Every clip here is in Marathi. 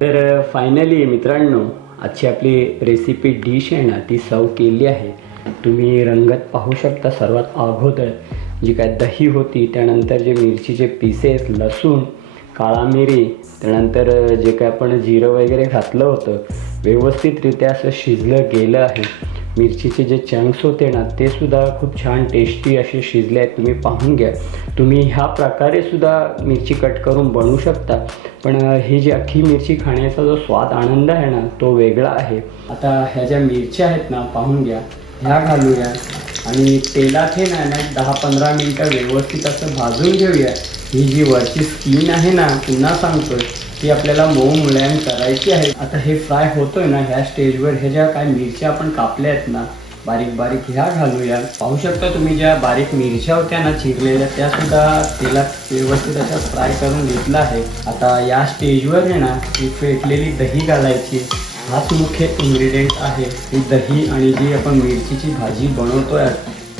तर फायनली मित्रांनो, आजची आपली रेसिपी डिश आहे ना ती सर्व केली आहे। तुम्ही रंगत पाहू शकता। सर्वात अगोदर जी काय दही होती, त्यानंतर जे मिरचीचे पीसेस, लसूण, काळा मिरी, त्यानंतर जे काय आपण जिरं वगैरे घातलं होतं, व्यवस्थितरित्या असं शिजलं गेलं आहे। मिरचीचे जे चंक्स होते ना ते सुद्धा खूप छान टेस्टी असे शिजले आहेत। तुम्ही पाहून घ्या। तुम्ही ह्या प्रकारे सुद्धा मिरची कट करून बनवू शकता, पण ही जी अख्खी मिरची खाण्याचा जो स्वाद आनंद आहे ना तो वेगळा आहे। आता ह्या ज्या मिरच्या आहेत ना पाहून घ्या, ह्या घालूया आणि तेलात हे ना 10-15 मिनटं व्यवस्थित असं भाजून घेऊया। ही जी वरची स्किन आहे ना, पुन्हा सांगतोय, ती आपल्याला मऊ मुलायम करायची आहे। आता हे फ्राय होतोय ना, ह्या स्टेजवर ह्या ज्या काय मिरच्या आपण कापल्या आहेत ना बारीक बारीक, ह्या घालूया। पाहू शकता तुम्ही ज्या बारीक मिरच्या होत्या ना चिरलेल्या, त्या सुद्धा तेलात व्यवस्थित अशा फ्राय करून घेतला आहे। आता या स्टेजवर आहे ना ही फेटलेली दही घालायची। हाच मुख्य इन्ग्रेडियंट आहे ही दही, आणि जी आपण मिरचीची भाजी बनवतोय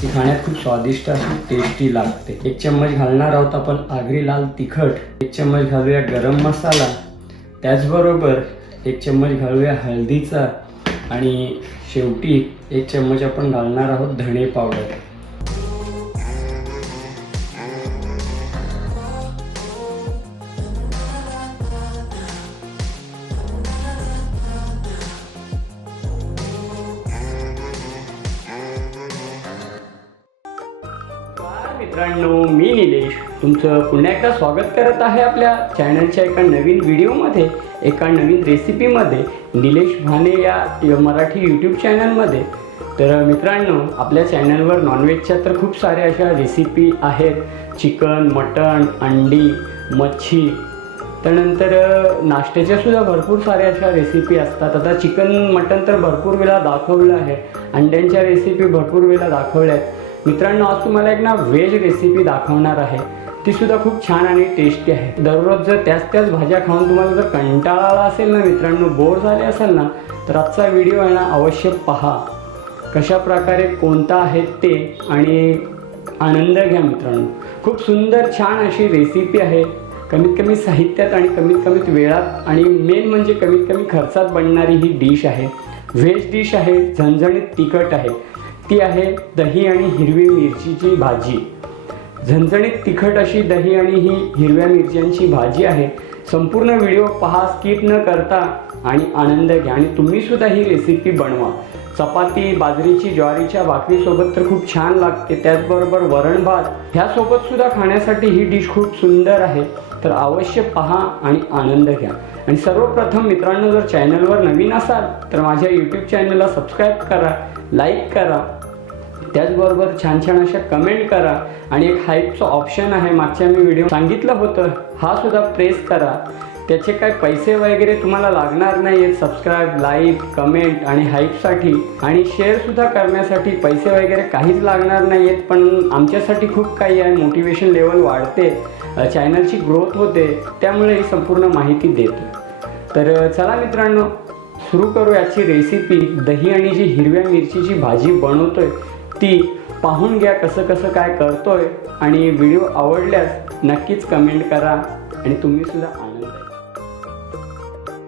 ती खाण्यात खूप स्वादिष्ट अशी टेस्टी लागते। 1 चम्मच घालणार आहोत आपण आगरी लाल तिखट, 1 चम्मच घालूया गरम मसाला, त्याचबरोबर 1 चम्मच घालूया हळदीचा, आणि शेवटी 1 चम्मच आपण घालणार आहोत धणे पावडर। मित्रांनो, मी निलेश तुमचं पुन्हा एकदा स्वागत करत आहे आपल्या चॅनलच्या एका नवीन व्हिडिओमध्ये, एका नवीन रेसिपीमध्ये, निलेश भाने या मराठी यूट्यूब चॅनलमध्ये। तर मित्रांनो, आपल्या चॅनलवर नॉनव्हेजच्या तर खूप साऱ्या अशा रेसिपी आहेत। चिकन, मटण, अंडी, मच्छी, त्यानंतर नाश्त्याच्यासुद्धा भरपूर साऱ्या अशा रेसिपी असतात। आता चिकन मटण तर भरपूर वेळा दाखवलं आहे, अंड्यांच्या रेसिपी भरपूर वेळा दाखवल्या आहेत। मित्रांनो, आज तुम्हाला एक ना व्हेज रेसिपी दाखवणार आहे, ती सुद्धा खूप छान आणि टेस्टी आहे। दररोज जर त्याच भाज्या खाऊन तुम्हाला जर कंटाळा आला असेल ना मित्रांनो, बोर झाले असेल ना, तर आजचा व्हिडिओ आहे ना अवश्य पहा। कशा प्रकारे कोणता आहे ते, आणि आनंद घ्या मित्रांनो। खूप सुंदर छान अशी रेसिपी आहे, कमीत कमी साहित्यात आणि कमीत कमी वेळात, आणि मेन म्हणजे कमीत कमी खर्चात बनणारी ही डिश आहे। व्हेज डिश आहे, झणझणीत तिखट आहे। ती आहे दही आणि हिरवी मिरचीची भाजी। झणझणीत तिखट अशी दही आणि ही हिरव्या मिरच्यांची भाजी आहे। संपूर्ण व्हिडिओ पहा, स्किप न करता, आणि आनंद घ्या। आणि तुम्ही सुद्धा ही रेसिपी बनवा। चपाती, बाजरीची, ज्वारीच्या भाकरीसोबत तर खूप छान लागते, त्याचबरोबर वरण भात ह्यासोबत सुद्धा खाण्यासाठी ही डिश खूप सुंदर आहे। तर अवश्य पहा आणि आनंद घ्या। आणि सर्वप्रथम मित्रांनो, जर चॅनलवर नवीन असाल तर माझ्या यूट्यूब चॅनलला सबस्क्राईब करा, लाईक करा, त्याचबरोबर छान छान अशा कमेंट करा, आणि एक हाईपचं ऑप्शन आहे, मागच्या मी व्हिडिओ सांगितलं होतं, हा सुद्धा प्रेस करा। त्याचे काय पैसे वगैरे तुम्हाला लागणार नाही आहेत, सबस्क्राईब, लाईक, कमेंट आणि हाईपसाठी, आणि शेअरसुद्धा करण्यासाठी पैसे वगैरे काहीच लागणार नाही आहेत, पण आमच्यासाठी खूप काही आहे। मोटिवेशन लेवल वाढते, चॅनलची ग्रोथ होते, त्यामुळे ही संपूर्ण माहिती देतो। तर चला मित्रांनो, सुरू करू याची रेसिपी। दही आणि जी हिरव्या मिरचीची भाजी बनवतोय ती पाहून घ्या, कसं कसं काय करतोय, आणि व्हिडिओ आवडल्यास नक्कीच कमेंट करा, आणि तुम्ही सुद्धा आनंद घ्या।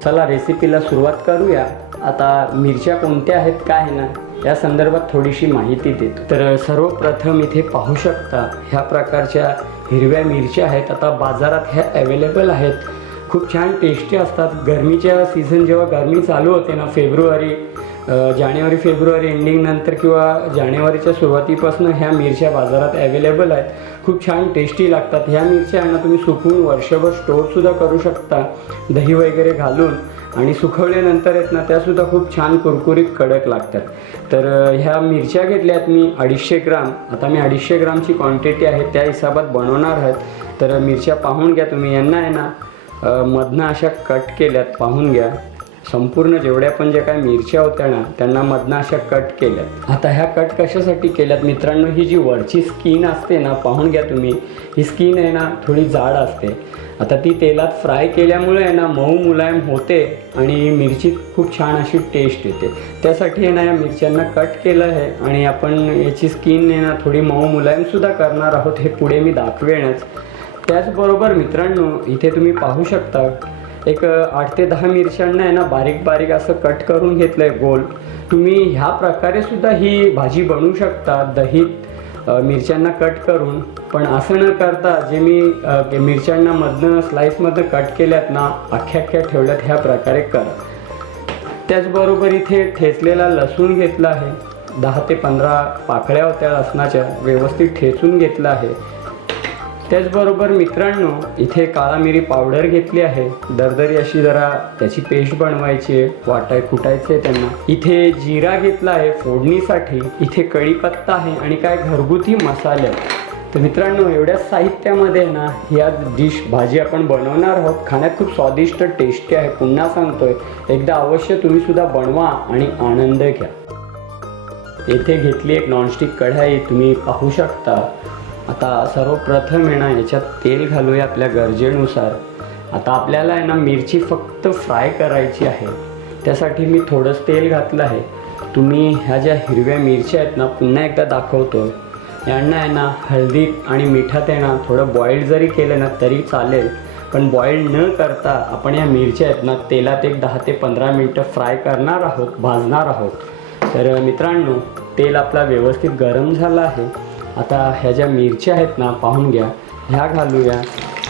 चला रेसिपीला सुरुवात करूया। आता मिरच्या कोणत्या आहेत काय आहे ना, या संदर्भात थोडीशी माहिती देतो। तर सर्वप्रथम इथे पाहू शकता ह्या प्रकारच्या हिरव्या मिरच्या आहेत। आता बाजारात ह्या अवेलेबल आहेत, खूप छान टेस्टी असतात। गरमीच्या सीझन जेव्हा गरमी चालू होते ना, जानेवारी फेब्रुवारी एंडिंग नंतर किंवा जानेवारीच्या सुरुवातीपासून ह्या मिरच्या बाजारात अवेलेबल आहेत, खूप छान टेस्टी लागतात। ह्या मिरच्या ना तुम्ही सुकवून वर्षभर स्टोअरसुद्धा करू शकता दही वगैरे घालून, आणि सुकवल्यानंतर आहेत ना त्यासुद्धा खूप छान कुरकुरीत कडक लागतात। तर ह्या मिरच्या घेतल्यात मी 250 ग्राम। आता मी 250 ग्रामची क्वांटिटी आहे त्या हिसाबात बनवणार आहेत। तर मिरच्या पाहून घ्या तुम्ही, यांना आहे ना मधनं अशा कट केल्यात, पाहून घ्या। संपूर्ण जेवढ्या पण जे काय मिरच्या होत्या ना त्यांना मधनं अशा कट केल्यात। आता ह्या कट कशासाठी केल्यात मित्रांनो, ही जी वरची स्किन असते ना, पाहून घ्या तुम्ही, ही स्किन आहे ना थोडी जाड असते। आता ती तेलात फ्राय केल्यामुळे आहे ना मऊ मुलायम होते, आणि मिरची खूप छान अशी टेस्ट येते। त्यासाठी आहे ना या मिरच्यांना कट केलं आहे, आणि आपण याची स्किन आहे ना थोडी मऊ मुलायमसुद्धा करणार आहोत, हे पुढे मी दाखवेनच। त्याचबरोबर मित्रांनो, इथे तुम्ही पाहू शकता एक 8 ते 10 मिरच्यांना आहे ना बारीक बारीक असं कट करून घेतलं आहे गोल. तुम्ही ह्या प्रकारे सुद्धा ही भाजी बनवू शकता दहीत मिरच्यांना कट करून. पण असं न करता जे मी मिरच्यांना मधनं स्लाईसमधनं कट केल्यात ना अख्ख्या ठेवल्यात ह्या प्रकारे करा. त्याचबरोबर इथे ठेचलेला लसूण घेतला आहे. 10 ते 15 पाकळ्या होत्या लसणाच्या, व्यवस्थित ठेचून घेतला आहे. त्याचबरोबर मित्रांनो इथे काळा मिरी पावडर घेतली आहे. दरदरी अशी जरा त्याची पेस्ट बनवायची आहे, कुटायचे त्यांना. इथे जिरा घेतला आहे फोडणीसाठी. इथे कढीपत्ता आहे आणि काय घरगुती मसाले. तर मित्रांनो एवढ्या साहित्यामध्ये ना ह्या भाजी आपण बनवणार आहोत. खाण्यात खूप स्वादिष्ट टेस्टी आहे. पुन्हा सांगतोय, एकदा अवश्य तुम्ही सुद्धा बनवा आणि आनंद घ्या. येथे घेतली एक नॉनस्टिक कढाई, तुम्ही पाहू शकता. आता सर्वप्रथम आहे ना याच्यात तेल घालूया आपल्या गरजेनुसार. आता आपल्याला आहे ना मिरची फक्त फ्राय करायची आहे, त्यासाठी मी थोडंच तेल घातलं आहे. तुम्ही ह्या ज्या हिरव्या मिरच्या आहेत ना पुन्हा एकदा दाखवतो, यांना आहे ना हळदीत आणि मिठात आहे ना थोडं बॉईल जरी केलं ना तरी चालेल. पण बॉईल न करता आपण या मिरच्या आहेत ना तेलात एक 10 ते 15 मिनटं फ्राय करणार आहोत, भाजणार आहोत. तर मित्रांनो तेल आपला व्यवस्थित गरम झालं आहे. आता ह्या ज्या मिरच्या आहेत ना पाहून घ्या, ह्या घालूया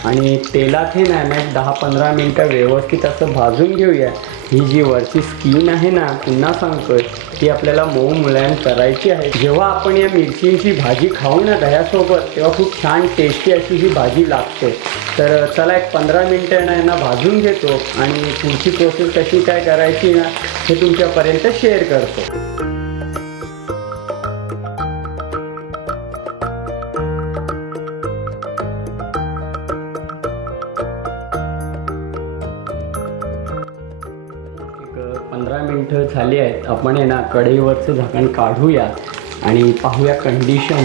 आणि तेलात हे ना 10-15 मिनटं व्यवस्थित असं भाजून घेऊया. ही जी वरची स्किन आहे ना पुन्हा सांगतोय ती आपल्याला मऊ मुलायम करायची आहे. जेव्हा आपण या मिरचींची भाजी खाऊ ना दह्यासोबत तेव्हा खूप छान टेस्टी अशी ही भाजी लागते. तर चला एक 15 मिनटं यांना भाजून घेतो आणि पुढची प्रोसेस कशी काय करायची ना हे तुमच्यापर्यंत शेअर करतो. एक 15 मिनटं झाली आहेत. आपण आहे ना कढईवरचं झाकण काढूया आणि पाहूया कंडिशन.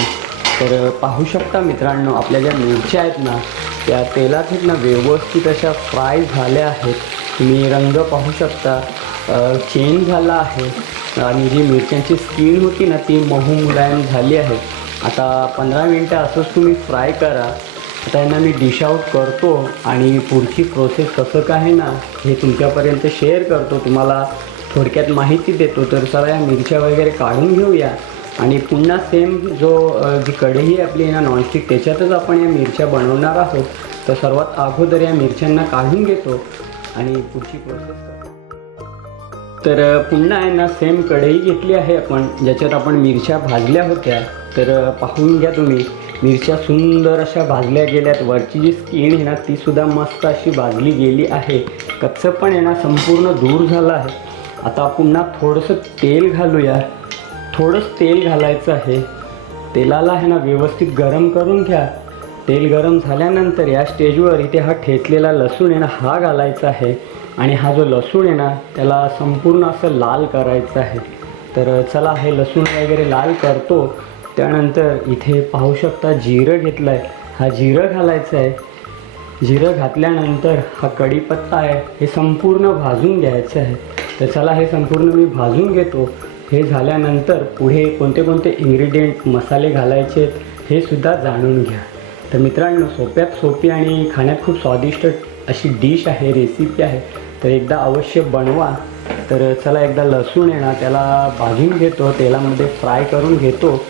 तर पाहू शकता मित्रांनो आपल्या ज्या मिरच्या आहेत ना त्या तेलात ना व्यवस्थित अशा फ्राय झाल्या आहेत. तुम्ही रंग पाहू शकता चेंज झाला आहे आणि जी मिरच्यांची स्किन होती ना ती मऊ मुलायम झाली आहे. आता 15 मिनटं असंच तुम्ही फ्राय करा. आता यांना मी डिश आऊट करतो आणि पुढची प्रोसेस कसं काय आहे ना हे तुमच्यापर्यंत शेअर करतो, तुम्हाला थोडक्यात माहिती देतो. तर चला या मिरच्या वगैरे काढून घेऊया आणि पुन्हा सेम जी कढई आपली आहे ना नॉनस्टिक त्याच्यातच आपण या मिरच्या बनवणार आहोत. तर सर्वात अगोदर या मिरच्यांना काढून घेतो आणि पुढची प्रोसेस करतो. तर पुन्हा आहे ना सेम कढई घेतली आहे आपण ज्याच्यात आपण मिरच्या भाजल्या होत्या. तर पाहून घ्या तुम्ही मिरच्या सुंदर अशा भाजल्या गेल्यात. वरची जी स्किन आहे ना तीसुद्धा मस्त अशी भाजली गेली आहे. कच्चं पण आहे ना संपूर्ण दूर झालं आहे. आता पुन्हा थोडंसं तेल घालूया. थोडंच तेल घालायचं आहे. तेलाला आहे ना व्यवस्थित गरम करून घ्या. तेल गरम झाल्यानंतर या स्टेजवर इथे हा ठेचलेला लसूण आहे ना हा घालायचा आहे आणि हा जो लसूण आहे ना त्याला संपूर्ण असं लाल करायचं आहे. तर चला हे लसूण वगैरे लाल करतो. त्यानंतर इथे पाहू शकता जिरं घेतलं आहे, हा जिरं घालायचं आहे. जिरं घातल्यानंतर हा कढीपत्ता आहे हे संपूर्ण भाजून घ्यायचं आहे. तर चला हे संपूर्ण मी भाजून घेतो. हे झाल्यानंतर पुढे कोणते कोणते इन्ग्रेडियंट मसाले घालायचे हे सुद्धा जाणून घ्या. तर मित्रांनो सोप्यात सोपी आणि खाण्यात खूप स्वादिष्ट अशी डिश आहे, रेसिपी आहे. तर एकदा अवश्य बनवा. तर चला एकदा लसूण आहे ना त्याला भाजून घेतो, तेलामध्ये फ्राय करून घेतो.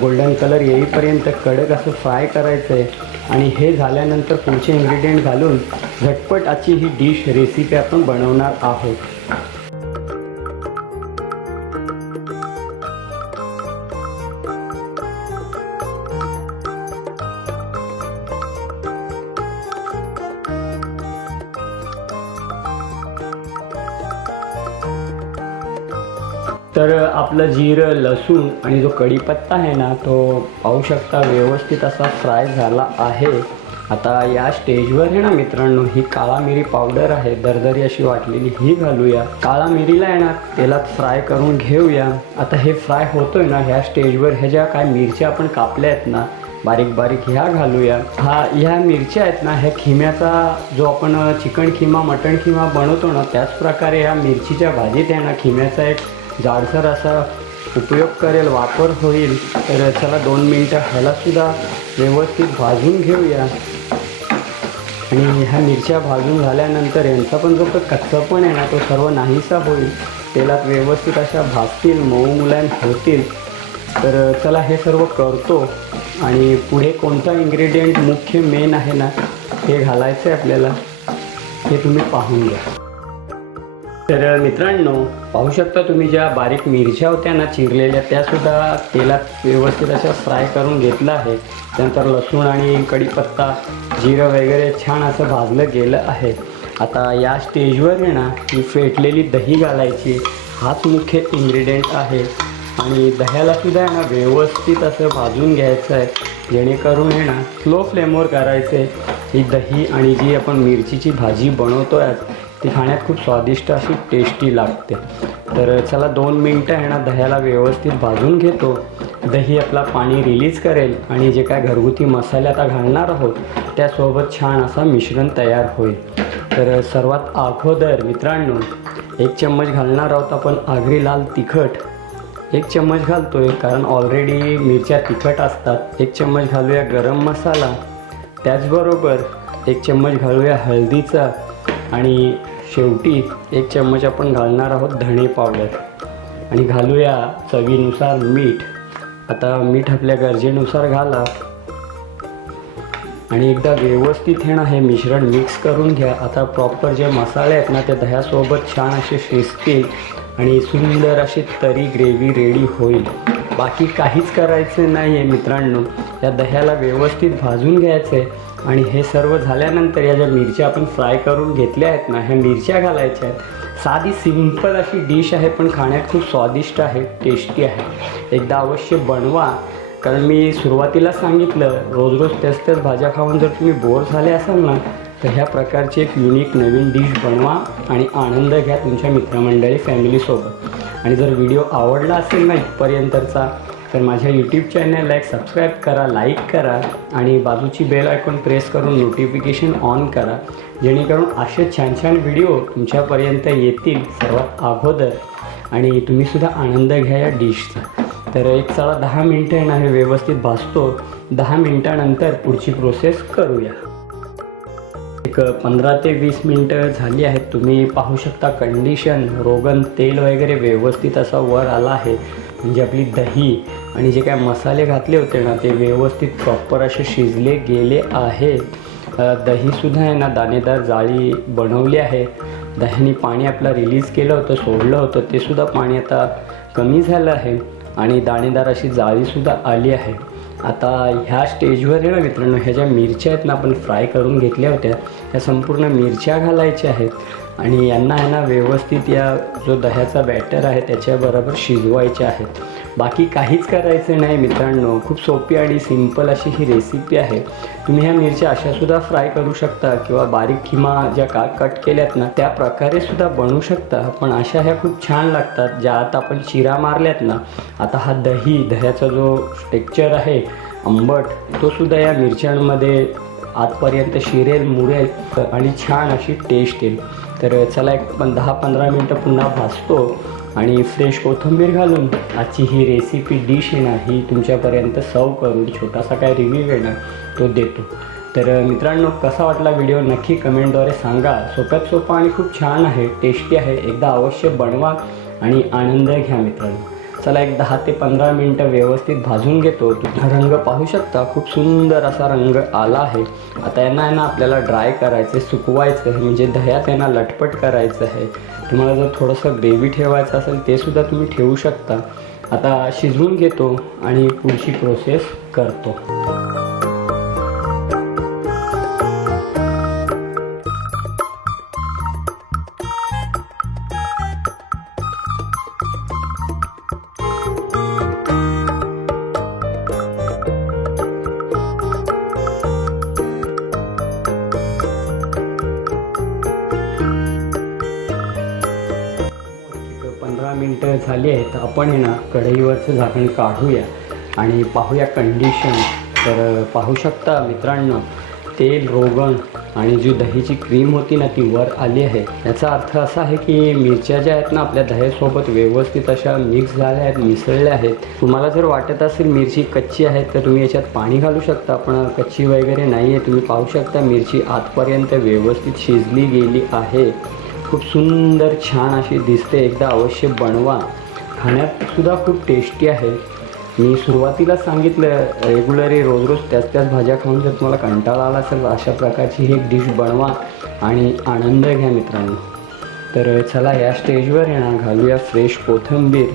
गोल्डन कलर येईपर्यंत कडक असं फ्राय करायचं आहे आणि हे झाल्यानंतर पुढचे इन्ग्रेडियंट घालून झटपट अशी ही डिश रेसिपी आपण बनवणार आहोत. तर आपलं जिरं, लसूण आणि जो कढीपत्ता आहे ना तो पाहू शकता व्यवस्थित असा फ्राय झाला आहे. आता या स्टेजवर आहे ना मित्रांनो ही काळा मिरी पावडर आहे दरदरी अशी वाटलेली, ही घालूया. काळा मिरीला आहे ना तेलात फ्राय करून घेऊया. आता हे फ्राय होतोय ना ह्या स्टेजवर ह्या ज्या काय मिरच्या आपण कापल्या आहेत ना बारीक बारीक ह्या घालूया. ह्या मिरच्या आहेत ना ह्या खिम्याचा जो आपण चिकन खिमा, मटण खिमा बनवतो ना त्याच प्रकारे ह्या मिरचीच्या भाजीत आहे ना खिम्याचा एक जाडसर असा उपयोग करेल, वापर होईल. तर चला 2 मिनटं ह्यालासुद्धा व्यवस्थित भाजून घेऊया. आणि ह्या मिरच्या भाजून झाल्यानंतर यांचा पण जो कच्चा पण आहे ना तो सर्व नाहीसा होईल. तेलात व्यवस्थित अशा भाजतील, मऊ मुलायम होतील. तर चला हे सर्व करतो आणि पुढे कोणता इन्ग्रेडियंट मुख्य मेन आहे ना हे घालायचं आहे आपल्याला, हे तुम्ही पाहून घ्या. तर मित्रांनो, पाहू शकता तुम्ही ज्या बारीक मिरच्या होत्या ना चिरलेल्या त्यासुद्धा तेलात व्यवस्थित अशा फ्राय करून घेतलं आहे. त्यानंतर लसूण आणि कढीपत्ता, जिरं वगैरे छान असं भाजलं गेलं आहे. आता या स्टेजवर आहे ना ही फेटलेली दही घालायची, हाच मुख्य इन्ग्रेडियंट आहे. आणि दह्यालासुद्धा आहे ना व्यवस्थित असं भाजून घ्यायचं आहे, जेणेकरून आहे ना स्लो फ्लेमवर करायचं आहे. ही दही आणि जी आपण मिरचीची भाजी बनवतो आहे ती खाण्यात खूप स्वादिष्ट अशी टेस्टी लागते. तर चला 2 मिनटं आहे ना दह्याला व्यवस्थित भाजून घेतो. दही आपला पाणी रिलीज करेल आणि जे काय घरगुती मसाले आता घालणार आहोत त्यासोबत छान असा मिश्रण तयार होईल. तर सर्वात अगोदर मित्रांनो 1 चम्मच घालणार आहोत आपण आगरी लाल तिखट. 1 चम्मच घालतो आहे कारण ऑलरेडी मिरच्या तिखट असतात. 1 चम्मच घालूया गरम मसाला, त्याचबरोबर 1 चम्मच घालूया हळदीचा आणि शेवटी 1 चम्मच आपण घालणार आहोत धणे पावडर आणि घालूया चवीनुसार मीठ. आता मीठ आपल्या गरजेनुसार घाला आणि एकदा व्यवस्थित हे ना हे मिश्रण मिक्स करून घ्या. आता प्रॉपर जे मसाले आहेत ना ते दह्यासोबत छान असे शिजतील आणि सुंदर अशी तरी ग्रेव्ही रेडी होईल. बाकी काहीच करायचं नाही आहे मित्रांनो, या दह्याला व्यवस्थित भाजून घ्यायचं आहे. आणि हे सर्व झाल्यानंतर या ज्या मिरच्या आपण फ्राय करून घेतल्या आहेत ना ह्या मिरच्या घालायच्या आहेत. साधी सिंपल अशी डिश आहे पण खाण्यात खूप स्वादिष्ट आहे, टेस्टी आहे. एकदा अवश्य बनवा, कारण मी सुरुवातीला सांगितलं रोज रोज तेच भाज्या खाऊन जर तुम्ही बोर झाले असाल ना तर ह्या प्रकारची एक युनिक नवीन डिश बनवा आणि आनंद घ्या तुमच्या मित्रमंडळी फॅमिलीसोबत. आणि जर व्हिडिओ आवडला असेल ना इथपर्यंतचा तर माझ्या यूट्यूब चॅनलला एक सबस्क्राईब करा, लाईक करा आणि बाजूची बेल आयकॉन प्रेस करून नोटिफिकेशन ऑन करा, जेणेकरून असे छान छान व्हिडिओ तुमच्यापर्यंत येतील सर्वात अगोदर आणि तुम्हीसुद्धा आनंद घ्या या डिशचा. तर एक चला 10 मिनटं आहे ना हे व्यवस्थित भाजतो. 10 मिनटानंतर पुढची प्रोसेस करूया. एक 15 ते 20 मिनटं झाली आहेत. तुम्ही पाहू शकता कंडिशन, रोगन तेल वगैरे व्यवस्थित असा वर आला आहे. म्हणजे आपली दही आणि जे काय मसाले घातले होते ना ते व्यवस्थित प्रॉपर असे शिजले गेले आहे. दहीसुद्धा आहे ना दाणेदार जाळी बनवली आहे. दह्याने पाणी आपलं रिलीज केलं होतं, सोडलं होतं, ते सुद्धा पाणी आता कमी झालं आहे आणि दाणेदार अशी जाळीसुद्धा आली आहे. आता ह्या स्टेजवर आहे ना मित्रांनो ह्या ज्या मिरच्या आहेत ना आपण फ्राय करून घेतल्या होत्या ह्या संपूर्ण मिरच्या घालायच्या आहेत आणि यांना आहे ना व्यवस्थित या जो दह्याचा बॅटर आहे त्याच्याबरोबर शिजवायचे आहेत. बाकी काहीच करायचं नाही मित्रांनो, खूप सोपी आणि सिंपल अशी ही रेसिपी आहे. तुम्ही ह्या मिरच्या अशासुद्धा फ्राय करू शकता किंवा बारीक किंवा ज्या कट केल्यात ना त्या प्रकारे सुद्धा बनवू शकता, पण अशा ह्या खूप छान लागतात. ज्या आता आपण चिरा मारल्यात ना, आता हा दह्याचा जो टेक्स्चर आहे आंबट तो सुद्धा या मिरच्यांमध्ये आतपर्यंत शिरेल, मुरेल आणि छान अशी टेस्ट येईल. तर चला एक 10-15 मिनटं पुन्हा भाजतो आणि फ्रेश कोथिंबीर घालून आजची ही रेसिपी डिश आहे ना ही तुमच्यापर्यंत सर्व करून छोटासा काय रिव्ह्यू आहे ना तो देतो. तर मित्रांनो कसा वाटला व्हिडिओ नक्की कमेंटद्वारे सांगा. सोप्यात सोपा आणि खूप छान आहे, टेस्टी आहे. एकदा अवश्य बनवा आणि आनंद घ्या मित्रांनो. चला एक 10 ते 15 मिनटं व्यवस्थित भाजून घेतो. रंग पाहू शकता, खूप सुंदर असा रंग आला आहे. आता यांना आहे ना आपल्याला ड्राय करायचं, सुकवायचं आहे, म्हणजे दह्यात यांना लटपट करायचं आहे. तुम्हाला जर थोडंसं ग्रेव्ही ठेवायचं असेल ते सुद्धा तुम्ही ठेवू शकता. आता शिजवून घेतो आणि पुढची प्रोसेस करतो. मिनटं झाली आहेत. आपण आहे ना कढईवरचं झाकण काढूया आणि पाहूया कंडिशन. तर पाहू शकता मित्रांनो तेल, रोगण आणि जी दहीची क्रीम होती ना ती वर आली आहे। याचा अर्थ असा आहे की मिरच्या ज्या आहेत ना आपल्या दह्यासोबत व्यवस्थित अशा मिक्स झाल्या आहेत, मिसळल्या आहेत। तुम्हाला जर वाटत असेल मिरची कच्ची आहे तर तुम्ही याच्यात पाणी घालू शकता, पण कच्ची वगैरे नाही आहे। तुम्ही पाहू शकता मिरची आतपर्यंत व्यवस्थित शिजली गेली आहे। खूप सुंदर छान अशी दिसते। एकदा अवश्य बनवा, खाण्यात सुद्धा खूप टेस्टी आहे। मी सुरुवातीला सांगितलं रेग्युलरी रोज त्याच भाज्या खाऊन जर तुम्हाला कंटाळा आला असेल अशा प्रकारची ही एक डिश बनवा आणि आनंद घ्या मित्रांनो। तर चला या स्टेजवर घालूया फ्रेश कोथिंबीर,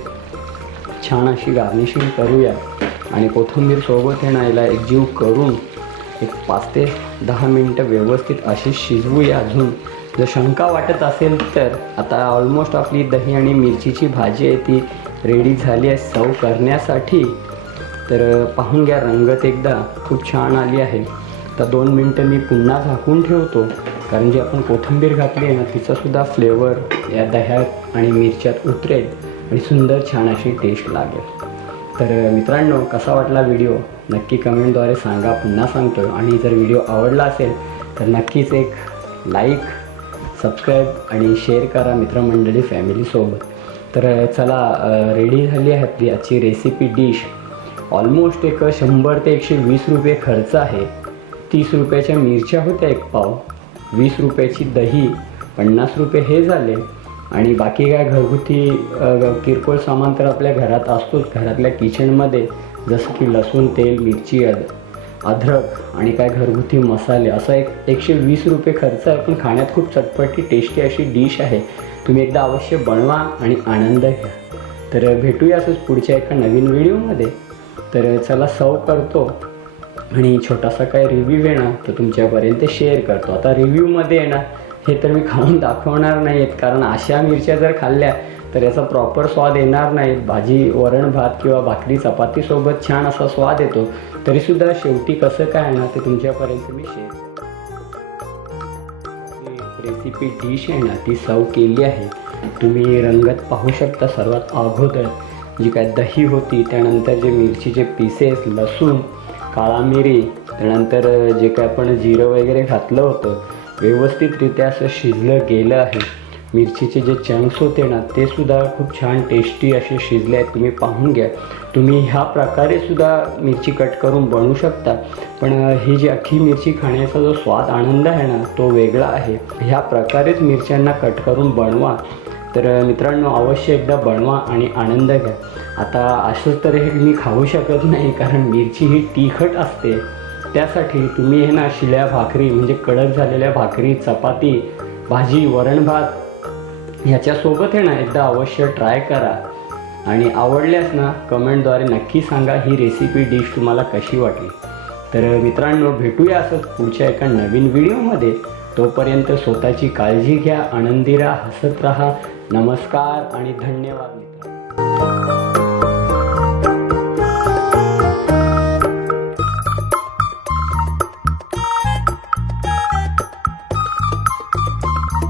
छान अशी गार्निशिंग करूया आणि कोथिंबीर सोबत याला एकजीव करून एक 5 ते 10 मिनटं व्यवस्थित अशी शिजवूया। अजून जर शंका वाटत असेल तर आता ऑलमोस्ट आपली दही आणि मिरचीची भाजी आहे ती रेडी झाली आहे सर्व करण्यासाठी। तर पाहून घ्या रंगत एकदा खूप छान आली आहे। तर 2 मिनटं मी पुन्हा झाकून ठेवतो, कारण जी आपण कोथिंबीर घातली आहे ना तिचासुद्धा फ्लेवर या दह्यात आणि मिरच्यात उतरेल आणि सुंदर छान अशी टेस्ट लागेल। तर मित्रांनो कसा वाटला व्हिडिओ नक्की कमेंटद्वारे सांगा। पुन्हा सांगतो आणि जर व्हिडिओ आवडला असेल तर नक्कीच एक लाईक, सबस्क्राईब आणि शेअर करा मित्रमंडळी फॅमिलीसोबत। तर चला रेडी झाली आहे आपली आजची रेसिपी डिश। ऑलमोस्ट एक 100 ते 120 रुपये खर्च आहे। 30 रुपयाच्या मिरच्या होत्या 1 पाव, 20 रुपयाची दही, 50 रुपये हे झाले आणि बाकी काय घरगुती किरकोळ सामान तर आपल्या घरात असतोच घरातल्या किचनमध्ये, जसं की लसूण, तेल, मिरची, अद्रक आणि काय घरगुती मसाले, असा एक 120 रुपये खर्च आहे। पण खाण्यात खूप चटपटी टेस्टी अशी डिश आहे। तुम्ही एकदा अवश्य बनवा आणि आनंद घ्या। तर भेटूया असंच पुढच्या एका नवीन व्हिडिओमध्ये। तर चला सर्व करतो आणि छोटासा काय रिव्ह्यू येणार तर तुमच्यापर्यंत शेअर करतो। आता रिव्ह्यूमध्ये येणार हे तर मी खाऊन दाखवणार नाही आहेत, कारण अशा मिरच्या जर खाल्ल्या तर याचा प्रॉपर स्वाद येणार नाही। भाजी, वरण भात किंवा भाकरी चपातीसोबत छान असा स्वाद येतो, तरीसुद्धा शेवटी कसं काय आहे ना ते तुमच्यापर्यंत मी शेअर रेसिपी डिश आहे ना ती सर्व केली आहे। तुम्ही रंगत पाहू शकता। सर्वात अगोदर जी काय दही होती, त्यानंतर जे मिरचीचे पीसेस, लसूण, काळा मिरी, त्यानंतर जे काय आपण जिरं वगैरे घातलं होतं व्यवस्थितरित्या असं शिजलं गेलं आहे। मिरचीचे जे चंक्स होते ना ते सुद्धा खूप छान टेस्टी असे शिजले आहेत। तुम्ही पाहून घ्या। तुम्ही ह्या प्रकारे सुद्धा मिरची कट करून बनवू शकता, पण ही जी अख्खी मिरची खाण्याचा जो स्वाद आनंद आहे ना तो वेगळा आहे। ह्या प्रकारेच मिरच्यांना कट करून बनवा। तर मित्रांनो अवश्य एकदा बनवा आणि आनंद घ्या। आता असंच तर हे मी खाऊ शकत नाही, कारण मिरची ही तिखट असते। त्यासाठी तुम्ही हे ना शिळ्या भाकरी म्हणजे कडक झालेल्या भाकरी, चपाती, भाजी, वरण भात ह्याच्यासोबत आहे ना एकदा अवश्य ट्राय करा आणि आवडल्यास ना कमेंटद्वारे नक्की सांगा ही रेसिपी डिश तुम्हाला कशी वाटली। तर मित्रांनो भेटूया असंच पुढच्या एका नवीन व्हिडिओमध्ये। तोपर्यंत स्वतःची काळजी घ्या, आनंदी राहा, हसत राहा। नमस्कार आणि धन्यवाद मित्रांनो।